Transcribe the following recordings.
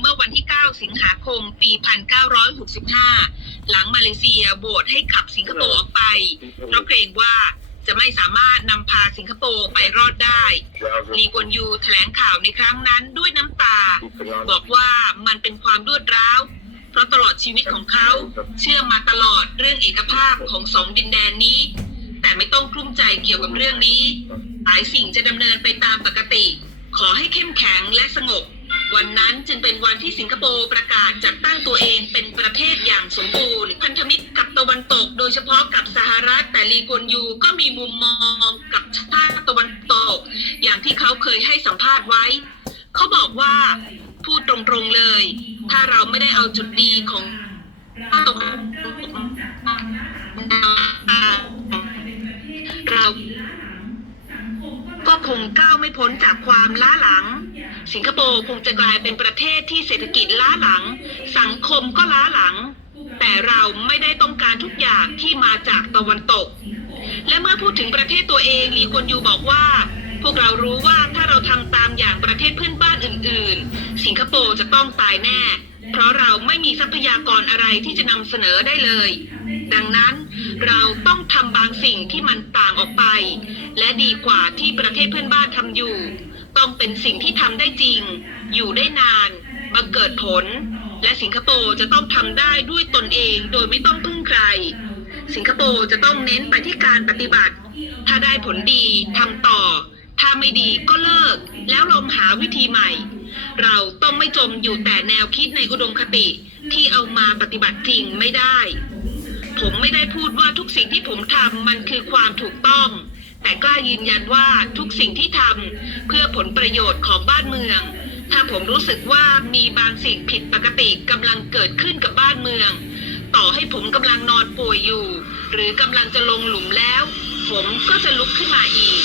เมื่อวันที่ 9 สิงหาคม ปี 1965 หลังมาเลเซียโหวตให้ขับสิงคโปร์ออกไป เพราะเกรงว่าจะไม่สามารถนำพาสิงคโปร์ไปรอดได้ลีกวนยูแถลงข่าวในครั้งนั้นด้วยน้ำตา บอกว่ามันเป็นความรวดร้าว เพราะตลอดชีวิตของเขาเชื่อมาตลอดเรื่องเอกภาพของสองดินแดนนี้ แต่ไม่ต้องกลุ้มใจเกี่ยวกับเรื่องนี้ หลายสิ่งจะดำเนินไปตามปกติ ขอให้เข้มแข็งและสงบ วันนั้นจึงเป็นวันที่สิงคโปร์ประกาศจัดตั้งตัวเองเป็นประเทศอย่างสมบูรณ์ พันธมิตรกับตะวันตก โดยเฉพาะกับสหรัฐแต่ลีกวนยูก็มีมุมมองกับชาติตะวันตก อย่างที่เขาเคยให้สัมภาษณ์ไว้ เขาบอกว่าพูดตรงๆเลย ถ้าเราไม่ได้เอาจุดดีของตรงเราก็คงก้าวไม่พ้นจากความล้าหลัง สิงคโปร์คงจะกลายเป็นประเทศที่เศรษฐกิจล้าหลัง สังคมก็ล้าหลัง แต่เราไม่ได้ต้องการทุกอย่างที่มาจากตะวันตก และเมื่อพูดถึงประเทศตัวเองลีกวนยูบอกว่า พวกเรารู้ว่าถ้าเราทำตามอย่างประเทศเพื่อนบ้านอื่น ๆ สิงคโปร์จะต้องตายแน่ เพราะเราไม่มีทรัพยากรอะไรที่จะนำเสนอได้เลย ดังนั้นเราต้องทำบางสิ่งที่มันต่างออกไป และดีกว่าที่ประเทศเพื่อนบ้านทำอยู่ ต้องเป็นสิ่งที่ทำได้จริง อยู่ได้นาน บังเกิดผล และสิงคโปร์จะต้องทำได้ด้วยตนเองโดยไม่ต้องพึ่งใคร สิงคโปร์จะต้องเน้นไปที่การปฏิบัติ ถ้าได้ผลดีทำต่อ ถ้าไม่ดีก็เลิก แล้วลองหาวิธีใหม่ เราต้องไม่จมอยู่แต่แนวคิดในอุดมคติที่เอามาปฏิบัติจริงไม่ได้ ผมไม่ได้พูดว่าทุกสิ่งที่ผมทำมันคือความถูกต้อง แต่กล้ายืนยันว่าทุกสิ่งที่ทำเพื่อผลประโยชน์ของบ้านเมือง ถ้าผมรู้สึกว่ามีบางสิ่งผิดปกติกำลังเกิดขึ้นกับบ้านเมือง ต่อให้ผมกำลังนอนป่วยอยู่ หรือกำลังจะลงหลุมแล้ว ผมก็จะลุกขึ้นมาอีก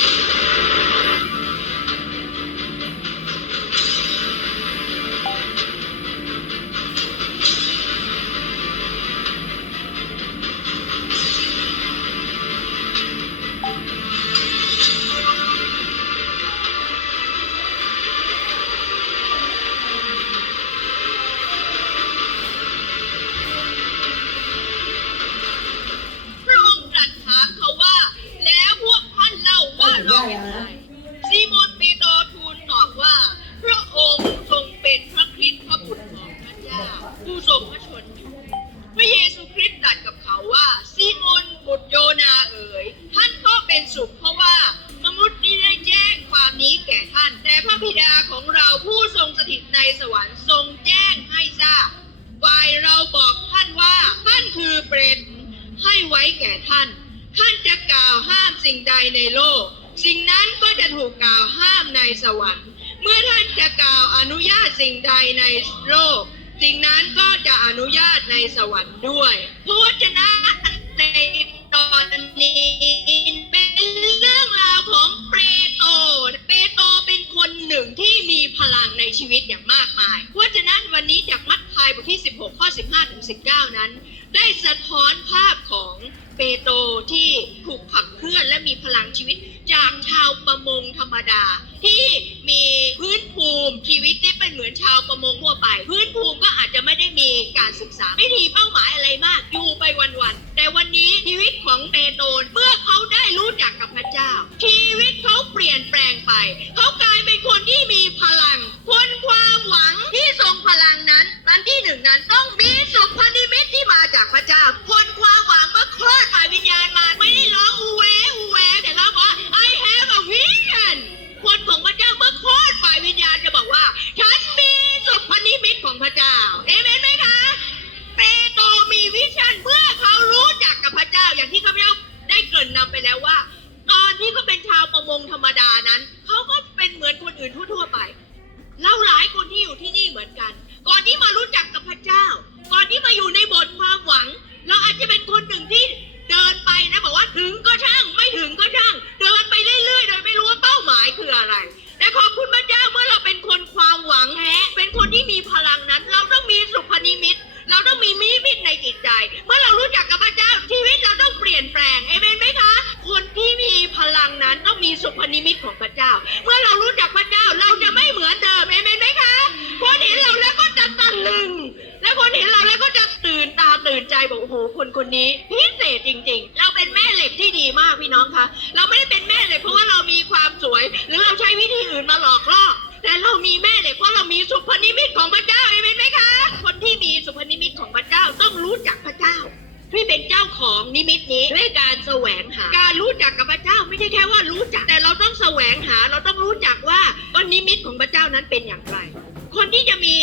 แก่ท่าน ท่านจะกล่าวห้ามสิ่งใดในโลก สิ่งนั้นก็จะถูกกล่าวห้ามในสวรรค์ เมื่อท่านจะกล่าวอนุญาตสิ่งใดในโลก สิ่งนั้นก็จะอนุญาตในสวรรค์ด้วยพระวจนะในตอน หนึ่งที่มีพลังในชีวิตอย่างมากมาย เพราะฉะนั้นวันนี้จากมัทธิวบทที่ 16 ข้อ 15 ถึง 19 นั้น ได้สะท้อนภาพของเปโตรที่ถูกขับเคลื่อนและมีพลังชีวิตจากชาวประมงธรรมดา ที่มีพื้นภูมิชีวิตที่เป็นเหมือนชาวประมงทั่วไป พื้นภูมิก็อาจจะไม่ได้มี การศึกษา ไม่มีเป้าหมายอะไรมาก อยู่ไปวันๆ แต่วันนี้ชีวิตของเปโตรเมื่อเขาได้รู้จักกับพระเจ้า ชีวิตเขาเปลี่ยนแปลงไป เขากลายเป็นคนที่มีพลัง คนความหวังที่ทรงพลังนั้นอันที่หนึ่งนั้นต้องมีสุพนิมิตที่มาจากพระเจ้า คนความหวังเมื่อคลอดฝ่ายวิญญาณมาไม่ได้ร้องอูแวอูแวแต่ร้องว่า I have a vision คนของพระเจ้าเมื่อคลอดฝ่ายวิญญาณจะบอกว่า ฉันมีสุพนิมิตของพระเจ้าเอเม ได้เกริ่นนำไปแล้วว่า ตอนที่เขาเป็นชาวประมงธรรมดานั้น เขาก็เป็นเหมือนคนอื่นทั่วๆไปเราหลายคนที่อยู่ที่นี่เหมือนกัน ก่อนที่มารู้จักกับพระเจ้า เป็นเจ้าของนิมิตนี้ด้วยการแสวงหา การรู้จักกับพระเจ้าไม่ใช่แค่ว่ารู้จัก แต่เราต้องแสวงหา เราต้องรู้จักว่าว่านิมิตของพระเจ้านั้นเป็นอย่างไร คนที่จะมี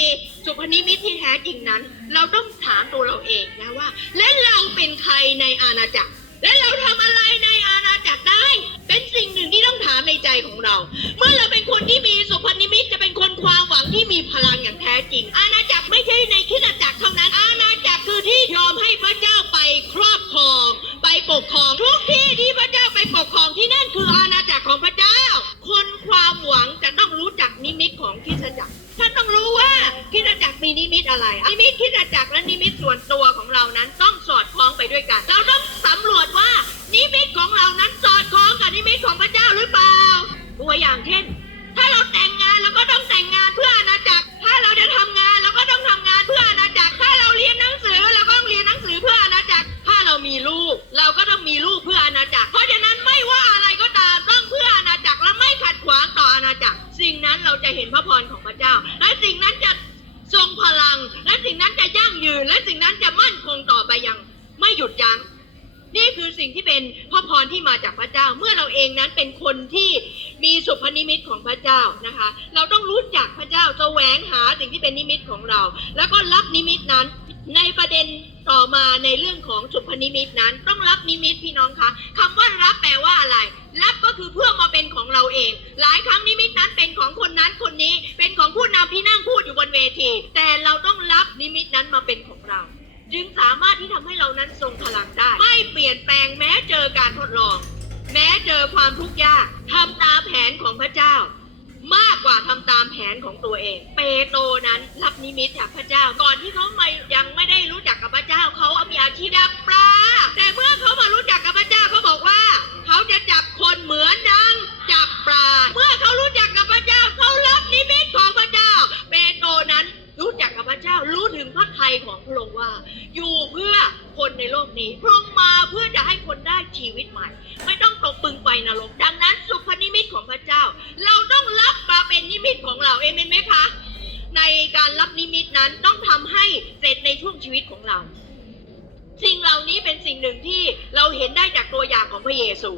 สุพนิมิตที่แท้จริงนั้น เราต้องถามตัวเราเองนะว่า และเราเป็นใครในอาณาจักร และเราทำอะไรในอาณาจักรได้ เป็นสิ่งหนึ่งที่ต้องถามในใจของเรา เมื่อเราเป็นคนที่มีสุพนิมิตจะเป็นคนความหวังที่มีพลังอย่างแท้จริง อาณาจักรไม่ใช่ในคิดจักรเท่านั้น อาณาจักรคือที่ยอมให้พระเจ้าไปครอบครอง ไปปกครองทุกที่ที่พระเจ้าไปปกครองที่นั่นคืออาณาจักรของพระเจ้า คนความหวังจะต้องรู้จักนิมิตของคริสตจักรท่านต้องรู้ว่าคริสตจักรมีนิมิตอะไรนิมิตคริสตจักรและนิมิตส่วนตัวของเรานั้นต้องสอดคล้องไปด้วยกัน เราต้อง ตัวอย่างเช่น ถ้าเราแต่งงานเราก็ต้องแต่งงานเพื่ออาณาจักร ถ้าเราจะทำงานเราก็ต้องทำงานเพื่ออาณาจักร ถ้าเราเรียนหนังสือเราก็ต้องเรียนหนังสือเพื่ออาณาจักร ถ้าเรามีลูก เราก็ต้องมีลูกเพื่ออาณาจักร เพราะฉะนั้นไม่ว่าอะไรก็ตามต้องเพื่ออาณาจักรและไม่ขัดขวางต่ออาณาจักร สิ่งนั้นเราจะเห็นพระพรของพระเจ้า และสิ่งนั้นจะทรงพลัง และสิ่งนั้นจะยั่งยืน และสิ่งนั้นจะมั่นคงต่อไปอยังไม่หยุดยัง้งนี่คือสิ่งที่เป็นพระพรที่มาจากพระเจ้า เมื่อเราเองนั้นเป็นคนที่ มีสุพนิมิตของพระเจ้านะคะ เราต้องรู้จักพระเจ้าแสวงหาสิ่งที่เป็นนิมิตของเรา แล้วก็รับนิมิตนั้นในประเด็นต่อมาในเรื่องของสุพนิมิตนั้น ต้องรับนิมิตพี่น้องคะคำว่ารับแปลว่าอะไร รับก็คือเพื่อมาเป็นของเราเอง หลายครั้งนิมิตนั้นเป็นของคนนั้นคนนี้ เป็นของผู้นำที่นั่งพูดอยู่บนเวที แต่เราต้องรับนิมิตนั้นมาเป็นของเรา จึงสามารถที่ทำให้เรานั้นทรงพลังได้ ไม่เปลี่ยนแปลงแม้เจอการทดลอง แม้เจอความทุกข์ยากทำตามแผนของพระเจ้า มากกว่าทำตามแผนของตัวเอง เปโตรนั้นรับนิมิตจากพระเจ้า ก่อนที่เขาไมายังไม่ได้รู้จักกับพระเจ้าเขามีอาชีพดับปลาแต่เมื่อเขามารู้จักกับพระเจ้าเขาบอกว่า เขาจะจับคนเหมือนดังจับปลาเมื่อเขารู้จักกับพระเจ้าเขารับนิมิตของพระเจ้า เปโตรนั้นรู้จักกับพระเจ้ารู้ถึงพระทัยของพระองค์ว่า อยู่เพื่อ คนในโลกนี้พรงมาเพื่อจะให้คนได้ชีวิตใหม่ ไม่ต้องตกปึงไฟนรก ดังนั้นสุพนิมิตของพระเจ้า เราต้องรับมาเป็นนิมิตของเราเอเมนไหมคะ ในการรับนิมิตนั้นต้องทำให้เสร็จในช่วงชีวิตของเรา สิ่งเหล่านี้เป็นสิ่งหนึ่งที่เราเห็นได้จากตัวอย่างของพระเยซู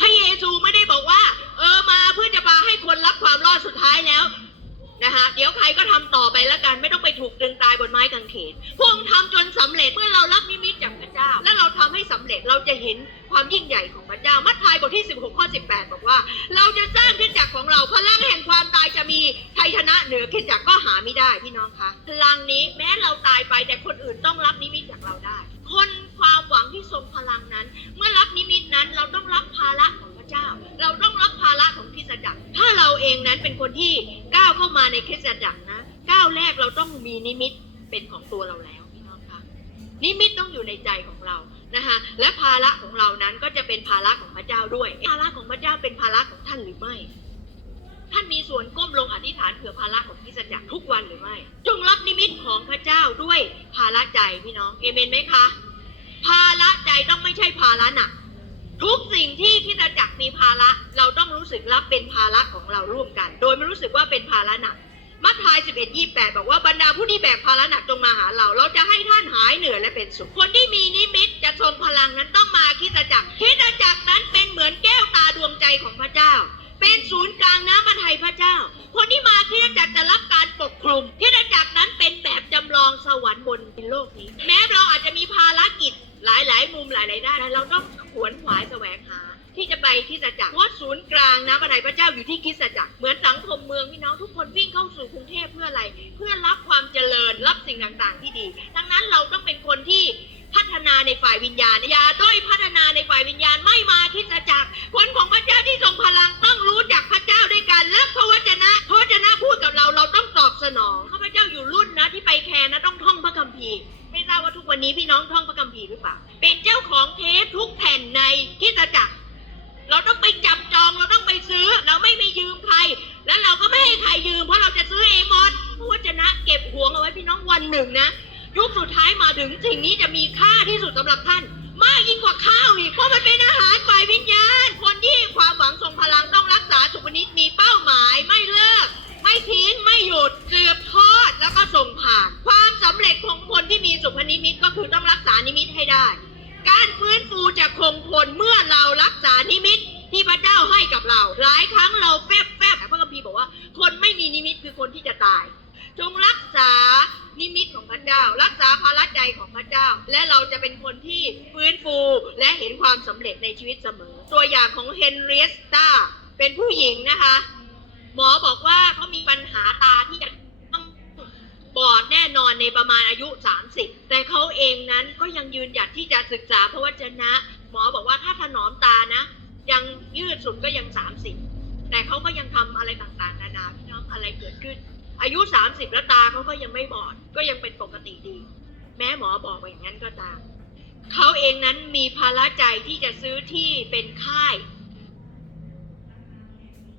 พระเยซูไม่ได้บอกว่า เออมาเพื่อจะมาให้คนรับความรอดสุดท้ายแล้ว นะคะเดี๋ยวใครก็ทำต่อไปแล้วกันไม่ต้องไปถูกดึงตายบนไม้กางเขนพระองค์ทำจนสำเร็จเมื่อเรารับนิมิตจากพระเจ้า และเราทำให้สำเร็จเราจะเห็นความยิ่งใหญ่ของพระเจ้า มัทธิวบทที่ 16 ข้อ 18 บอกว่า เราจะสร้างคริสตจักของเราพลังแห่งความตายจะมีชัยชนะเหนือคริสตจักก็หาไม่ได้พี่น้องคะพลังนี้แม้เราตายไปแต่คนอื่นต้องรับนิมิตจากเราได้ คนความหวังที่ทรงพลังนั้น เมื่อรับนิมิตนั้นเราต้องรับภาระของพระเจ้า เราต้องรับภาระของคริสตจักรถ้าเราเองนั้นเป็นคนที่ ก้าวเข้ามาในคริสตจักรนะก้าวแรกเราต้องมีนิมิตเป็นของตัวเราแล้วพี่น้องคะนิมิตต้องอยู่ในใจของเรานะคะและภาระของเรานั้นก็จะเป็นภาระของพระเจ้าด้วย ภาระของพระเจ้าเป็นภาระของท่านหรือไม่ ท่านมีส่วนก้มลงอธิษฐานเผื่อภาระของคริสตจักรทุกวันหรือไม่ จงรับนิมิตของพระเจ้าด้วยภาระใจพี่น้องเอเมนไหมคะภาระใจต้องไม่ใช่ภาระหนัก ทุกสิ่งที่คริสตจักมีภาระเราต้องรู้สึกรับเป็นภาระของเราร่วมกัน โดยไม่รู้สึกว่าเป็นภาระหนักมัทธิว11 28บอกว่าบรรดาผู้ที่แบกภาระหนักจงมาหาเรา เราจะให้ท่านหายเหนื่อยและเป็นสุขคนที่มีนิมิตจะทรงพลังนั้นต้องมาคริสตจักรคริสตจักรนั้นเป็นเหมือนแก้วตาดวงใจของพระเจ้า เป็นศูนย์กลางน้ำพระทัยพระเจ้า คนที่มาคริสตจักรจะรับการปกคลุมคริสตจักรนั้นเป็นแบบจำลองสวรรค์บนโลกนี้ แม้เราอาจจะมีภารกิจ หลายๆมุมหลายๆด้านแต่เราต้องขวนขวายแสวงหา ที่จะไปคริสตจักรเพราะศูนย์กลางน้ำพระทัยพระเจ้าอยู่ที่คริสตจักรเหมือนสังคมเมืองพี่น้องทุกคนวิ่งเข้าสู่กรุงเทพเพื่ออะไร เพื่อรับความเจริญรับสิ่งต่างๆ ที่ดี ดังนั้นเราต้องเป็นคนที่พัฒนาในฝ่ายวิญญาณอย่าด้อยพัฒนาในฝ่ายวิญญาณไม่มาคิสจักรคนของพระเจ้าที่ทรงพลังต้องรู้จักพระเจ้าด้วยการรับพระวจนะพระวจนะพูดกับเราเราต้องตอบสนองข้าพเจ้าอยู่รุ่นนะที่ไปแคร์นะต้องท่องพระคัมภีร์ ไม่ทราบว่าทุกวันนี้พี่น้องท่องพระคัมภีร์หรือเปล่า เป็นเจ้าของเทปทุกแผ่นในคริสตจักร เราต้องไปจับจองเราต้องไปซื้อ เราไม่ไปยืมใคร แล้วเราก็ไม่ให้ใครยืม เพราะเราจะซื้อเองหมดพระวจนะเก็บหวงเอาไว้พี่น้องวันหนึ่งนะ ยุคสุดท้ายมาถึงสิ่งนี้จะมีค่าที่สุดสำหรับท่าน มากยิ่งกว่าข้าวอีกเพราะมันเป็นอาหารฝ่ายวิญญาณ คนที่ความหวังทรงพลังต้องรักษาสุพนิตมีเป้าหมายไม่เลิก ไม่ทิ้งไม่หยุดสืบทอดแล้วก็ส่งผ่าน ความสำเร็จของคนที่มีสุพนิมิตก็คือต้องรักษานิมิตให้ได้ การฟื้นฟูจะคงทนเมื่อเรารักษานิมิตที่พระเจ้าให้กับเรา หลายครั้งเราแฟบแฟบพระคัมภีร์บอกว่า คนไม่มีนิมิตคือคนที่จะตาย จงรักษานิมิตของพระเจ้า รักษาภาระใจของพระเจ้า และเราจะเป็นคนที่ฟื้นฟูและเห็นความสำเร็จในชีวิตเสมอ ตัวอย่างของเฮนรีสตาเป็นผู้หญิงนะคะ หมอบอกว่าเขามีปัญหาตาที่จะต้องบอดแน่นอนในประมาณอายุ 30 แต่เขาเองนั้นก็ยังยืนหยัดที่จะศึกษาพระวจนะ หมอบอกว่าถ้าถนอมตานะ ยังยืดสุดก็ยัง 30 แต่เขาก็ยังทำอะไรต่างๆ นานาพี่น้องอะไรเกิดขึ้น อายุ 30 แล้วตาเขาก็ยังไม่บอดก็ยังเป็นปกติดี แม้หมอบอกอย่างนั้นก็ตามเขาเองนั้นมีภาระใจที่จะซื้อที่เป็นค่าย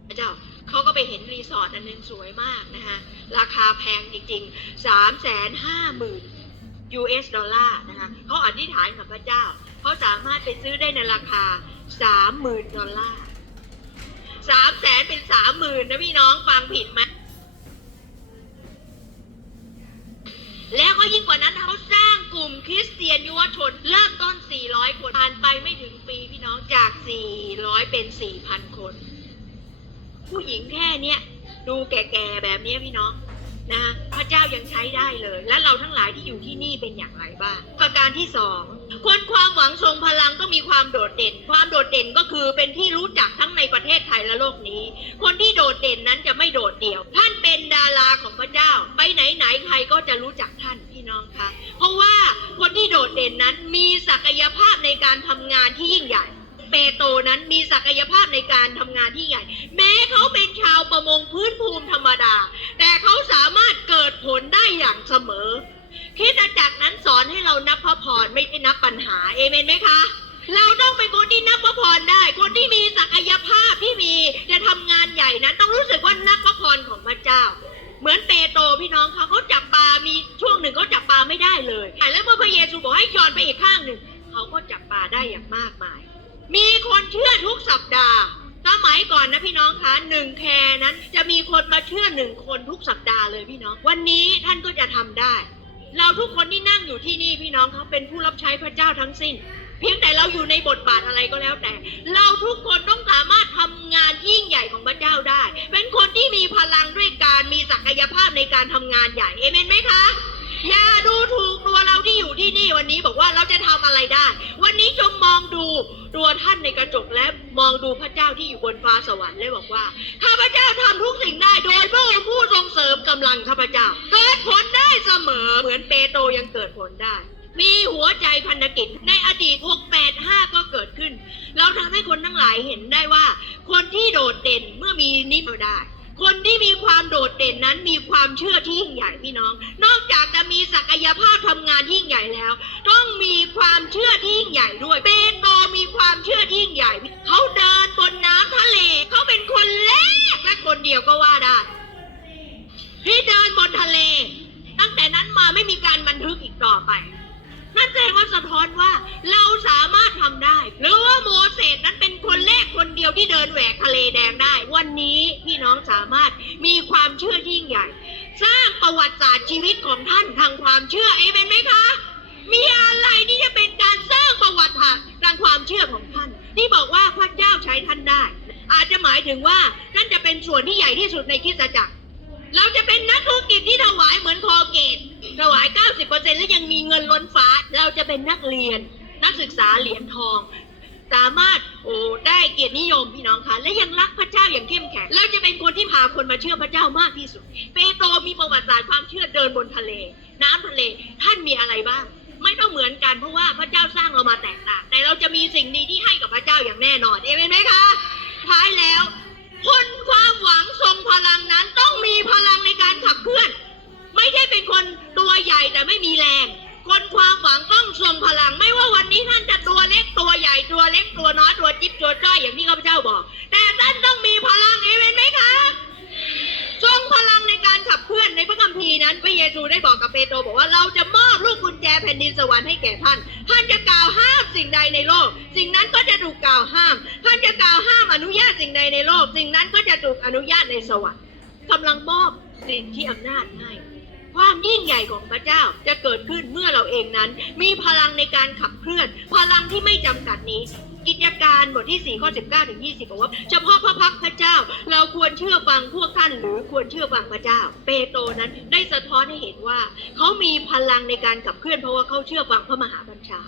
พระเจ้า เขาก็ไปเห็นรีสอร์ทอันหนึงสวยมากนะคะ ราคาแพงจริงๆสามแสนห้าหมื่น US ดอลลาร์นะคะเขาอธิษฐานกับพระเจ้า เขาสามารถไปซื้อได้ในราคาสามหมื่นดอลลาร์สามแสนเป็นสามหมื่นนะพี่น้องฟังผิดไหมแล้วก็ยิ่งกว่านั้นเขาสร้างกลุ่มคริสเตียนยุวชน เริ่มต้น 400 คนผ่านไปไม่ถึงปีพี่น้องจาก 400 เป็น 4,000 คน ผู้หญิงแค่เนี้ยดูแก่ๆแบบเนี้ยพี่น้องนะพระเจ้ายังใช้ได้เลย และเราทั้งหลายที่อยู่ที่นี่เป็นอย่างไรบ้าง ประการที่สองคนความหวังทรงพลังต้องมีความโดดเด่น ความโดดเด่นก็คือเป็นที่รู้จักทั้งในประเทศไทยและโลกนี้ คนที่โดดเด่นนั้นจะไม่โดดเดี่ยว ท่านเป็นดาราของพระเจ้า ไปไหนไหนๆใครก็จะรู้จักท่านพี่น้องคะเพราะว่าคนที่โดดเด่นนั้นมีศักยภาพในการทำงานที่ยิ่งใหญ่ เปโตรนั้นมีศักยภาพในการทำงานที่ใหญ่ แม้เขาเป็นชาวประมงพื้นภูมิธรรมดา แต่เขาสามารถเกิดผลได้อย่างเสมอคิดจักรนั้นสอนให้เรานับพระพรไม่ใช่นับปัญหาเอเมนไหมคะ เราต้องเป็นคนที่นับพระพรได้ คนที่มีศักยภาพที่มีจะทำงานใหญ่นั้นต้องรู้สึกว่านับพระพรของพระเจ้า เหมือนเปโตรพี่น้องเขาเขาจับปลา มีช่วงหนึ่งเขาจับปลาไม่ได้เลย แล้วเมื่อพระเยซูบอกให้ย้อนไปอีกข้างหนึ่งเขาก็จับปลาได้อย่างมากมาย มีคนเชื่อทุกสัปดาห์ สมัยก่อนนะพี่น้องคะหนึ่งแคร์นั้น จะมีคนมาเชื่อหนึ่งคนทุกสัปดาห์เลยพี่น้อง วันนี้ท่านก็จะทำได้ เราทุกคนที่นั่งอยู่ที่นี่พี่น้องเขาเป็นผู้รับใช้พระเจ้าทั้งสิ้น เพียงแต่เราอยู่ในบทบาทอะไรก็แล้วแต่ เราทุกคนต้องสามารถทำงานยิ่งใหญ่ของพระเจ้าได้ เป็นคนที่มีพลังด้วยการมีศักยภาพในการทำงานใหญ่เอเมนไหมคะ อย่าดูถูกตัวเราที่อยู่ที่นี่วันนี้บอกว่าเราจะทำอะไรได้ วันนี้จงมองดูตัวท่านในกระจกและมองดูพระเจ้าที่อยู่บนฟ้าสวรรค์เลยบอกว่าข้าพเจ้าทำทุกสิ่งได้โดยพระองค์ผู้ทรงเสริมกำลังข้าพเจ้า เกิดผลได้เสมอเหมือนเปโตรยังเกิดผลได้ มีหัวใจพันธกิจในอดีต685 ก็เกิดขึ้น เราทำให้คนทั้งหลายเห็นได้ว่า คนที่โดดเด่นเมื่อมีนิมได้ คนที่มีความโดดเด่นนั้นมีความเชื่อที่ยิ่งใหญ่พี่น้อง นอกจากจะมีศักยภาพทำงานที่ยิ่งใหญ่แล้ว ต้องมีความเชื่อที่ยิ่งใหญ่ด้วย เปโตรมีความเชื่อที่ยิ่งใหญ่ เขาเดินบนน้ำทะเล เขาเป็นคนแรกและคนเดียวก็ว่าได้ที่เดินบนทะเล ตั้งแต่นั้นมาไม่มีการบันทึกอีกต่อไป นั่นแสดงว่าสะท้อนว่าเราสามารถทำได้ หรือว่าโมเสสนั้นเป็นคนแรกคนเดียวที่เดินแหวกทะเลแดงได้ วันนี้พี่น้องสามารถมีความเชื่อที่ยิ่งใหญ่ สร้างประวัติศาสตร์ชีวิตของท่านทางความเชื่อเอเมนไหมคะ มีอะไรที่จะเป็นการสร้างประวัติศาสตร์ทางความเชื่อของท่าน ที่บอกว่าพระเจ้าใช้ท่านได้ อาจจะหมายถึงว่าท่นจะเป็นส่วนที่ใหญ่ที่สุดในคริสตจักร เราจะเป็นนักธุรกิจที่ถวายเหมือนคอเกตถวาย 90%แล้วยังมีเงินล้นฟ้า เราจะเป็นนักเรียน นักศึกษาเหรียญทอง สามารถโอ้ได้เกียรตินิยมพี่น้องคะและยังรักพระเจ้าอย่างเข้มแข็งเราจะเป็นคนที่พาคนมาเชื่อพระเจ้ามากที่สุด เปโตรมีประวัติศาสตร์ความเชื่อเดินบนทะเล น้ำทะเลท่านมีอะไรบ้างไม่ต้องเหมือนกันเพราะว่าพระเจ้าสร้างเรามาแตกต่างแต่เราจะมีสิ่งดีที่ให้กับพระเจ้าอย่างแน่นอนเอเมนไหมคะท้ายแล้ว คนความหวังทรงพลังนั้นต้องมีพลังในการขับเคลื่อน ไม่ใช่เป็นคนตัวใหญ่แต่ไม่มีแรง คนความหวังต้องทรงพลัง ไม่ว่าวันนี้ท่านจะตัวเล็กตัวใหญ่ตัวเล็กตัวน้อยตัวจิ๊บตัวจ้อยอย่างที่ข้าพเจ้าบอก แต่ท่านต้องมีพลังเอเมนไหมคะ ทรงพลังในการขับเคลื่อนในพระคัมภีร์นั้น พระเยซูได้บอกกับเปโตรบอกว่าเราจะมอบลูกกุญแจแผ่นดินสวรรค์ให้แก่ท่าน ท่านจะกล่าวห้ามสิ่งใดในโลก สิ่งนั้นก็จะถูกกล่าวห้าม ท่านจะกล่าวห้ามอนุญาตสิ่งใดในโลก สิ่งนั้นก็จะถูกอนุญาตในสวรรค์กำลังมอบสิ่งที่อำนาจให้ความยิ่งใหญ่ของพระเจ้าจะเกิดขึ้นเมื่อเราเองนั้น มีพลังในการขับเคลื่อน พลังที่ไม่จำกัดนี้ กิจการบทที่ 4 ข้อ 19 ถึง 20 บอกว่า เฉพาะพระพักพระเจ้า เราควรเชื่อฟังพวกท่านหรือควรเชื่อฟังพระเจ้า เปโตรนั้นได้สะท้อนให้เห็นว่า เขามีพลังในการขับเคลื่อนเพราะว่าเขาเชื่อฟังพระมหาบัญชา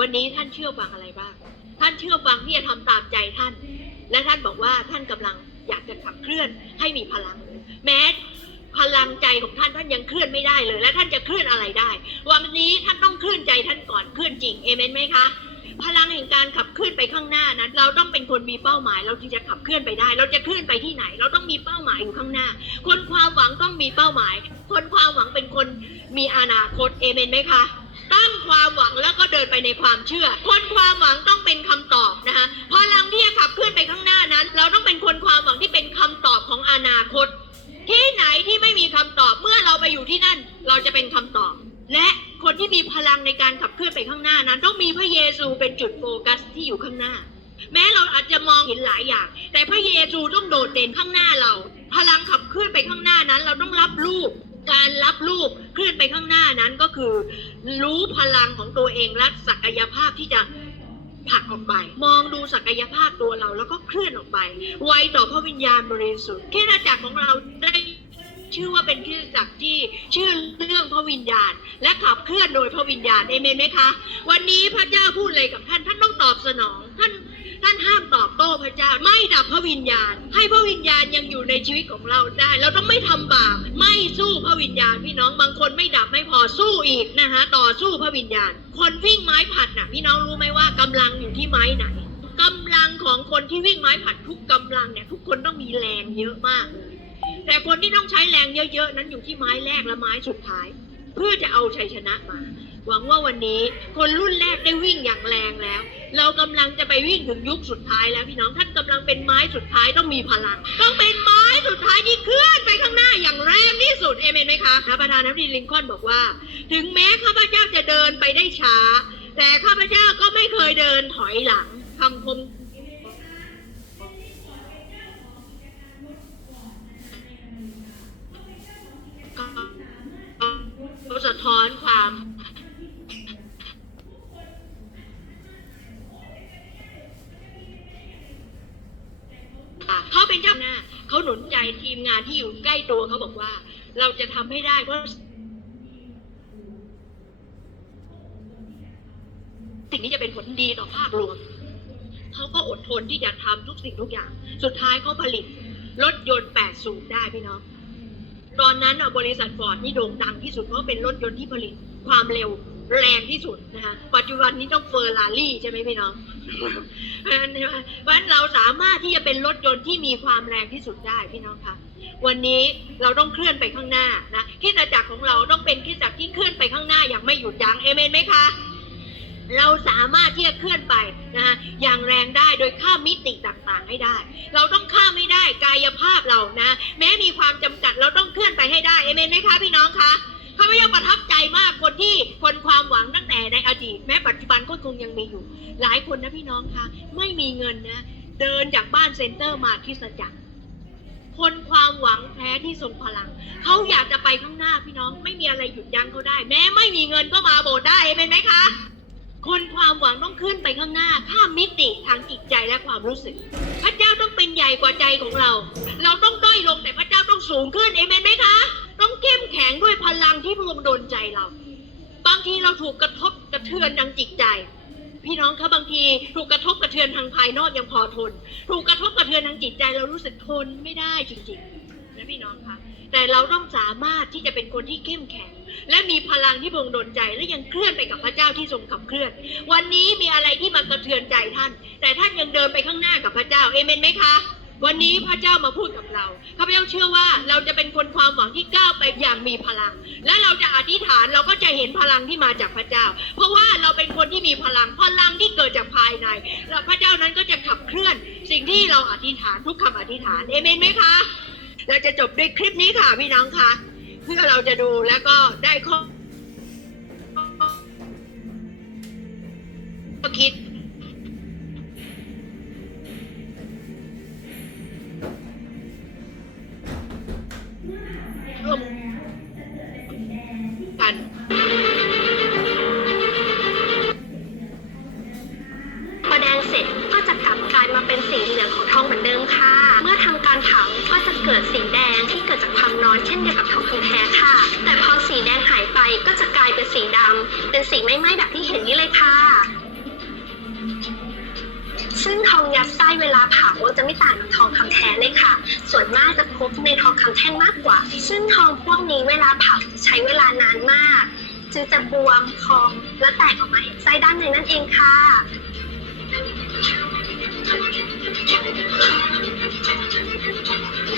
วันนี้ท่านเชื่อฟังอะไรบ้าง ท่านเชื่อฟังที่จะทำตามใจท่าน และท่านบอกว่าท่านกำลังอยากจะขับเคลื่อนให้มีพลัง แม้พลังใจของท่านท่านยังเคลื่อนไม่ได้เลย และท่านจะเคลื่อนอะไรได้ วันนี้ท่านต้องเคลื่อนใจท่านก่อนเคลื่อนจริงเอเมนไหมคะพลัง ไปข้างหน้านั้น เราต้องเป็นคนมีเป้าหมาย เราจึงจะขับเคลื่อนไปได้ เราจะเคลื่อนไปที่ไหน เราต้องมีเป้าหมายอยู่ข้างหน้า คนความหวังต้องมีเป้าหมาย คนความหวังเป็นคนมีอนาคตเอเมนไหมคะตั้งความหวังแล้วก็เดินไปในความเชื่อ คนความหวังต้องเป็นคำตอบนะคะพลังที่จะขับเคลื่อนไปข้างหน้านั้น เราต้องเป็นคนความหวังที่เป็นคำตอบของอนาคต ที่ไหนที่ไม่มีคำตอบเมื่อเราไปอยู่ที่นั่น เราจะเป็นคำตอบ และคนที่มีพลังในการขับเคลื่อนไปข้างหน้านั้น ต้องมีพระเยซูเป็นจุดโฟกัสที่อยู่ข้างหน้า แม้เราอาจจะมองเห็นหลายอย่าง แต่พระเยซูต้องโดดเด่นข้างหน้าเรา พลังขับเคลื่อนไปข้างหน้านั้น เราต้องรับลูกการรับลูกเคลื่อนไปข้างหน้านั้นก็คือ รู้พลังของตัวเองและศักยภาพที่จะผลักออกไป มองดูศักยภาพตัวเราแล้วก็เคลื่อนออกไป ไวต่อพระวิญญาณบริสุทธิ์คริสตจักรของเราได้ ชื่อว่าเป็นคริสตจักรที่ชื่อเรื่องพระวิญญาณ และขับเคลื่อนโดยพระวิญญาณเอเมนไหมคะ วันนี้พระเจ้าพูดอะไรกับท่านท่านต้องตอบสนองท่านท่านห้ามตอบโต้พระเจ้าไม่ดับพระวิญญาณ ให้พระวิญญาณยังอยู่ในชีวิตของเราได้ เราต้องไม่ทำบาปไม่สู้พระวิญญาณพี่น้องบางคนไม่ดับไม่พอสู้อีกนะคะต่อสู้พระวิญญาณ คนวิ่งไม้ผัดน่ะพี่น้องรู้ไหมว่ากำลังอยู่ที่ไม้ไหนกำลังของคนที่วิ่งไม้ผัดทุกกำลังเนี่ยทุกคนต้องมีแรงเยอะมากเลย แต่คนที่ต้องใช้แรงเยอะๆ นั้นอยู่ที่ไม้แรกและไม้สุดท้าย เพื่อจะเอาชัยชนะมา หวังว่าวันนี้คนรุ่นแรกได้วิ่งอย่างแรงแล้ว เรากำลังจะไปวิ่งถึงยุคสุดท้ายแล้วพี่น้องท่านกำลังเป็นไม้สุดท้ายต้องมีพลัง ต้องเป็นไม้สุดท้ายที่เคลื่อนไปข้างหน้าอย่างแรงที่สุดเอเมนไหมคะพระประธานาธิบดีลินคอนบอกว่า ถึงแม้ข้าพเจ้าจะเดินไปได้ช้า แต่ข้าพเจ้าก็ไม่เคยเดินถอยหลังคำคม เขาสะท้อนความเขาเป็นเจ้าหน้าเขาหนุนใจทีมงานที่อยู่ใกล้ตัวเขาบอกว่า เราจะทำให้ได้เพราะสิ่งนี้จะเป็นผลดีต่อภาพรวม เขาก็อดทนที่จะทำทุกสิ่งทุกอย่าง สุดท้ายเขาผลิตรถยนต์8สูบได้พี่น้อง ตอนนั้นอะบริษัทฟอร์ดนี่โด่งดังที่สุดเพราะเป็นรถยนต์ที่ผลิตความเร็วแรงที่สุดนะคะปัจจุบันนี้ต้องเฟอร์รารี่ใช่ไหมพี่น้องเพราะฉะนั้นเพราะฉะนั้นเราสามารถที่จะเป็นรถยนต์ที่มีความแรงที่สุดได้พี่น้องคะวันนี้เราต้องเคลื่อนไปข้างหน้านะคริสตจักรของเราต้องเป็นคริสตจักรที่เคลื่อนไปข้างหน้าอย่างไม่หยุดยั้งเอเมนไหมคะ เราสามารถที่จะเคลื่อนไปนะคะอย่างแรงได้โดยข้ามมิติต่างๆให้ได้ เราต้องข้ามไม่ได้กายภาพเรานะ แม้มีความจำกัดเราต้องเคลื่อนไปให้ได้เอเมนไหมคะพี่น้องคะข้าพเจ้าประทับใจมากคนที่คนความหวังตั้งแต่ในอดีต แม้ปัจจุบันก็คงยังมีอยู่ หลายคนนะพี่น้องคะไม่มีเงินนะเดินจากบ้านเซ็นเตอร์มาคริสจักรคนความหวังแท้ที่ทรงพลัง เขาอยากจะไปข้างหน้าพี่น้องไม่มีอะไรหยุดยั้งเขาได้ แม้ไม่มีเงินก็มาโบสถ์ได้เป็นไหมคะ คนความหวังต้องขึ้นไปข้างหน้าข้ามมิติทางจิตใจและความรู้สึก พระเจ้าต้องเป็นใหญ่กว่าใจของเรา เราต้องด้อยลงแต่พระเจ้าต้องสูงขึ้นเอเมนไหมคะ ต้องเข้มแข็งด้วยพลังที่พระองค์ดลใจเรา บางทีเราถูกกระทบกระเทือนทางจิตใจ พี่น้องคะบางทีถูกกระทบกระเทือนทางภายนอกยังพอทน ถูกกระทบกระเทือนทางจิตใจเรารู้สึกทนไม่ได้จริงๆนะพี่น้องคะแต่เราต้องสามารถที่จะเป็นคนที่เข้มแข็ง และมีพลังที่พระองค์ดลใจและยังเคลื่อนไปกับพระเจ้าที่ทรงขับเคลื่อน วันนี้มีอะไรที่มากระเทือนใจท่าน แต่ท่านยังเดินไปข้างหน้ากับพระเจ้าเอเมนไหมคะวันนี้พระเจ้ามาพูดกับเราข้าพเจ้าเชื่อว่าเราจะเป็นคนความหวังที่ก้าวไปอย่างมีพลัง และเราจะอธิษฐานเราก็จะเห็นพลังที่มาจากพระเจ้า เพราะว่าเราเป็นคนที่มีพลัง พลังที่เกิดจากภายใน แล้วพระเจ้านั้นก็จะขับเคลื่อน สิ่งที่เราอธิษฐานทุกคำอธิษฐาน เอเมนไหมคะ เราจะจบด้วยคลิปนี้ค่ะพี่น้องค่ะ เพื่อเราจะดูแล้วก็ได้ข้อข้อคิดร่วมกันพอแดงเสร็จก็จะกลับกลายมาเป็นสีเหลืองของทองเหมือนเดิมค่ะารเผาก็จะเกิดสีแดงที่เกิดจากความร้อนเช่นเดียวกับทองคำแท้ค่ะ แต่พอสีแดงหายไปก็จะกลายเป็นสีดำเป็นสีไม่ไหม้แบบที่เห็นนี่เลยค่ะ ซึ่งทองยัดไส้เวลาเผาจะไม่ต่างกับทองคำแท้เลยค่ะ ส่วนมากจะพบในทองคำแท่งมากกว่า ซึ่งทองพวกนี้เวลาเผาใช้เวลานานมาก จึงจะบวมพองและแตกออกมาเห็นไส้ด้านในนั่นเองค่ะ